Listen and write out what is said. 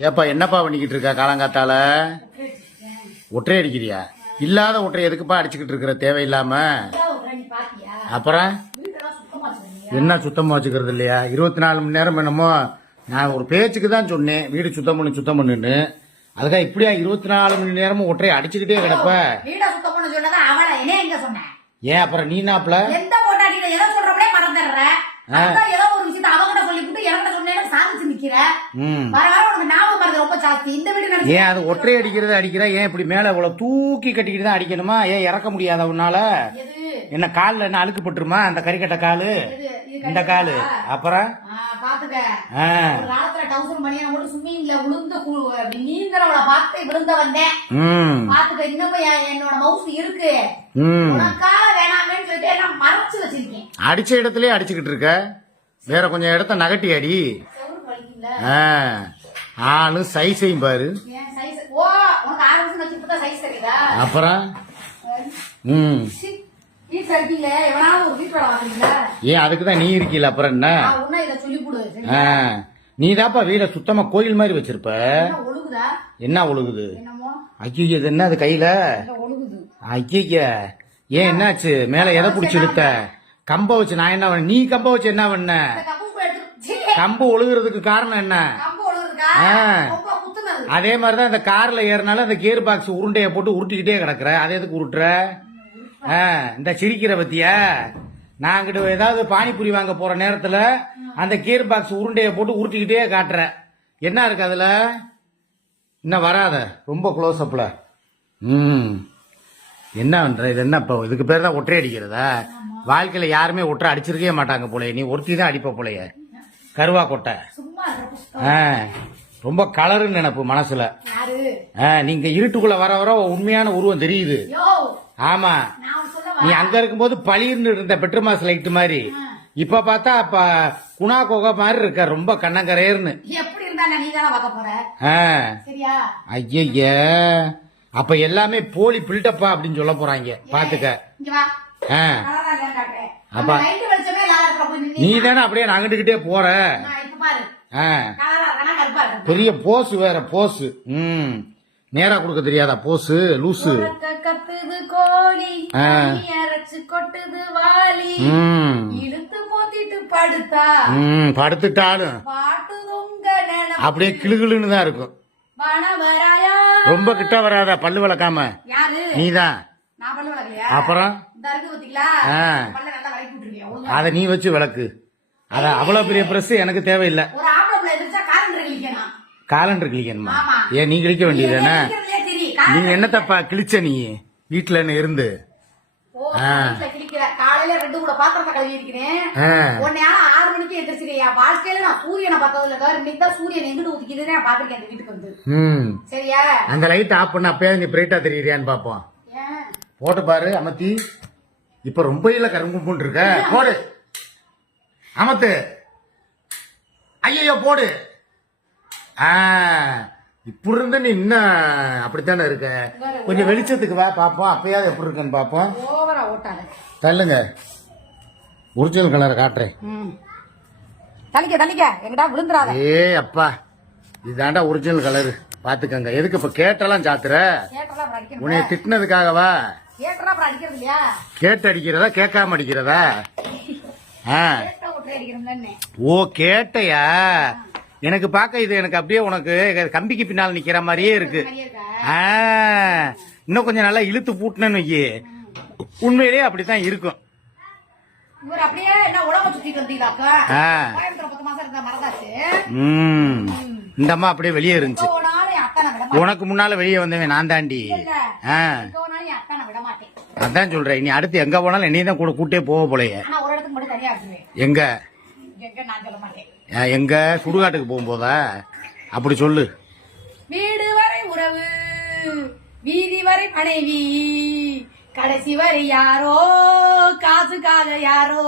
ஏப்பா என்னப்பா பண்ணிக்கிட்டு இருக்க காலங்காத்தால ஒற்றை அடிக்கிறியா? இல்லாத ஒற்றை எதுக்குப்பா அடிச்சுக்கிட்டு இருக்கிற தேவையில்லாம? அப்புறம் என்ன சுத்தமா வச்சுக்கிறது இல்லையா? 24 மணி நேரம் என்னமோ நான் ஒரு பேச்சுக்கு தான் சொன்னேன் வீடு சுத்தம் பண்ணுன்னு. அதுக்காக இப்படியா 24 மணி நேரமும் ஒற்றை அடிச்சுக்கிட்டே கிடப்ப? ஏன் அப்புறம் நீ நாப்ல ஏன் அது ஒற்றை அடிக்கிறது அடிக்கிற? ஏன் இப்படி மேல இவ்வளவு தூக்கி கட்டிக்கிட்டு தான் அடிக்கணுமா? ஏன் இறக்க முடியாத உன்னால? என்ன கால்ல என்ன அழுக்கு பட்டுருமா? அந்த கறிக்கட்ட காலு இந்த காலு அப்புறம் அடிச்ச இடத்துலயே அடிச்சுக்கிட்டு இருக்க. வேற கொஞ்சம் இடத்த நகட்டி அடி. ஆளு சைஸையும் பாரு. அப்புறம் ஏன் அதுக்குதான் நீ இருக்கீல? அப்புறம் என்ன? நீ தாப்பா வீட சுத்தமா கோயில் மாதிரி வச்சிருப்ப. என்ன ஒழுகுது? ஐயோ இது என்ன அது கையில? ஐய ஏன் என்னாச்சு? மேல எதை புடிச்சு இழுத்த? கம்ப வச்சு நான் என்ன பண்ண? நீ கம்ப வச்சு என்ன பண்ண? கம்பு ஒழுகுறதுக்கு காரணம் என்ன? அதே மாதிரிதான் இந்த கார்ல ஏறினாலும் அந்த கியர் பாக்ஸ் உருண்டைய போட்டு உருட்டிக்கிட்டே கிடக்குற. அதை எதுக்கு உருட்டுற? இந்த சிரிக்கிற பத்தியா? நான் அங்கிட்ட ஏதாவது பானிபூரி வாங்க போற நேரத்துல அந்த கியர் பாக்ஸ் உருண்டைய போட்டு உருட்டிக்கிட்டே காட்டுற. என்ன இருக்கு அதுல? இன்னும் வராத ரொம்ப க்ளோஸ் அப்ல. என்ன பண்ற? இது என்ன இதுக்கு பேர் தான் ஒற்றை அடிக்கிறதா? வாழ்க்கையில யாருமே ஒற்றை அடிச்சிருக்கவே மாட்டாங்க போலயே. நீ ஒருத்தி தான் அடிப்ப போலயே. கருவா கொட்டை. ரொம்ப கலருன்னு நினைப்பு மனசுல. நீங்க இருட்டுக்குள்ள வர வர உண்மையான உருவம் தெரியுது. ஆமா, நீ அங்க இருக்கும்போது பளிர்னு இருந்த பெட்ரோமாஸ் லைட் மாதிரி இப்ப பார்த்தா குணா கோகா மாதிரி இருக்க. ரொம்ப கண்ணங்கரையர்னு. ஐய அப்ப எல்லாமே போலி பில்டப்பா அப்படின்னு சொல்ல போறாங்க. பாத்துக்க. அப்ப நீ தானே அப்படியே நகண்டுகிட்டே போற. பெரிய போஸ் வேற போஸ். நேரா கொடுக்க தெரியாதா போஸ்? லூசு. படுத்துட்டாலும் அப்படியே கிளுகிளுன்னு தான் இருக்கும். ரொம்ப கிட்ட வராத பல்லு விளக்காம. நீதான். அப்புறம் அத நீ வச்சு விளக்கு. அத அவ்வளவு பெரிய பிரஸ் எனக்கு தேவையில்லை. காலண்டர் கிழிக்கணுமா? ஏன் நீ கிழிக்க வேண்டியது என்ன? நீ என்ன தப்பா கிழிச்ச? நீ வீட்டுல இருந்து அந்த லைட் ஆஃப் பண்ண அப்பயே நீ பிரைட்டா தெரியுறியான்னு பாப்போம். போட்டு பாரு அமத்தி. இப்ப ரொம்ப இல்ல கரும்பு இருக்க. போடு அமத்து. ஐயோ போடு. இப்படி இருந்த நீ இன்னும் அப்படித்தானே இருக்க. கொஞ்சம் வெளிச்சத்துக்கு வா பாப்போம். அப்பயாவது எப்படி இருக்குன்னு பாப்போம். தள்ளுங்க. ஒரிஜினல் கலரை காட்டுறேன். ஏ அப்பா இதுதாண்டா ஒரிஜினல் கலரு. பாத்துக்கங்க. எதுக்கு இப்ப கேட்டெல்லாம் சாத்துற? உன்னை திட்டினதுக்காகவா? கேட்டு அடிக்கிறதா கேட்காம அடிக்கிறதா? ஓ கேட்டையா? எனக்கு பார்க்க இது எனக்கு அப்படியே உனக்கு கம்பிக்கு பின்னால் நிக்கிற மாதிரியே இருக்கு. இன்னும் கொஞ்சம் நல்லா இழுத்து பூட்டினு வைக்கி. உண்மையிலேயே அப்படித்தான் இருக்கும். இந்த அம்மா அப்படியே வெளியே இருந்துச்சு. உனக்கு முன்னால வெளியே வந்தவன் நான் தாண்டி. அதான் சொல்றேன். நீ அடுத்து எங்க போனாலும் என்னையும் தான் கூட கூட்டே போக போலையே. எங்க எங்க சுடுகாட்டுக்கு போகும்போதா? அப்படி சொல்லு. வீடு வரை உறவு, வீதி வரை மனைவி, கடைசி வரை யாரோ, காசுக்காக யாரோ.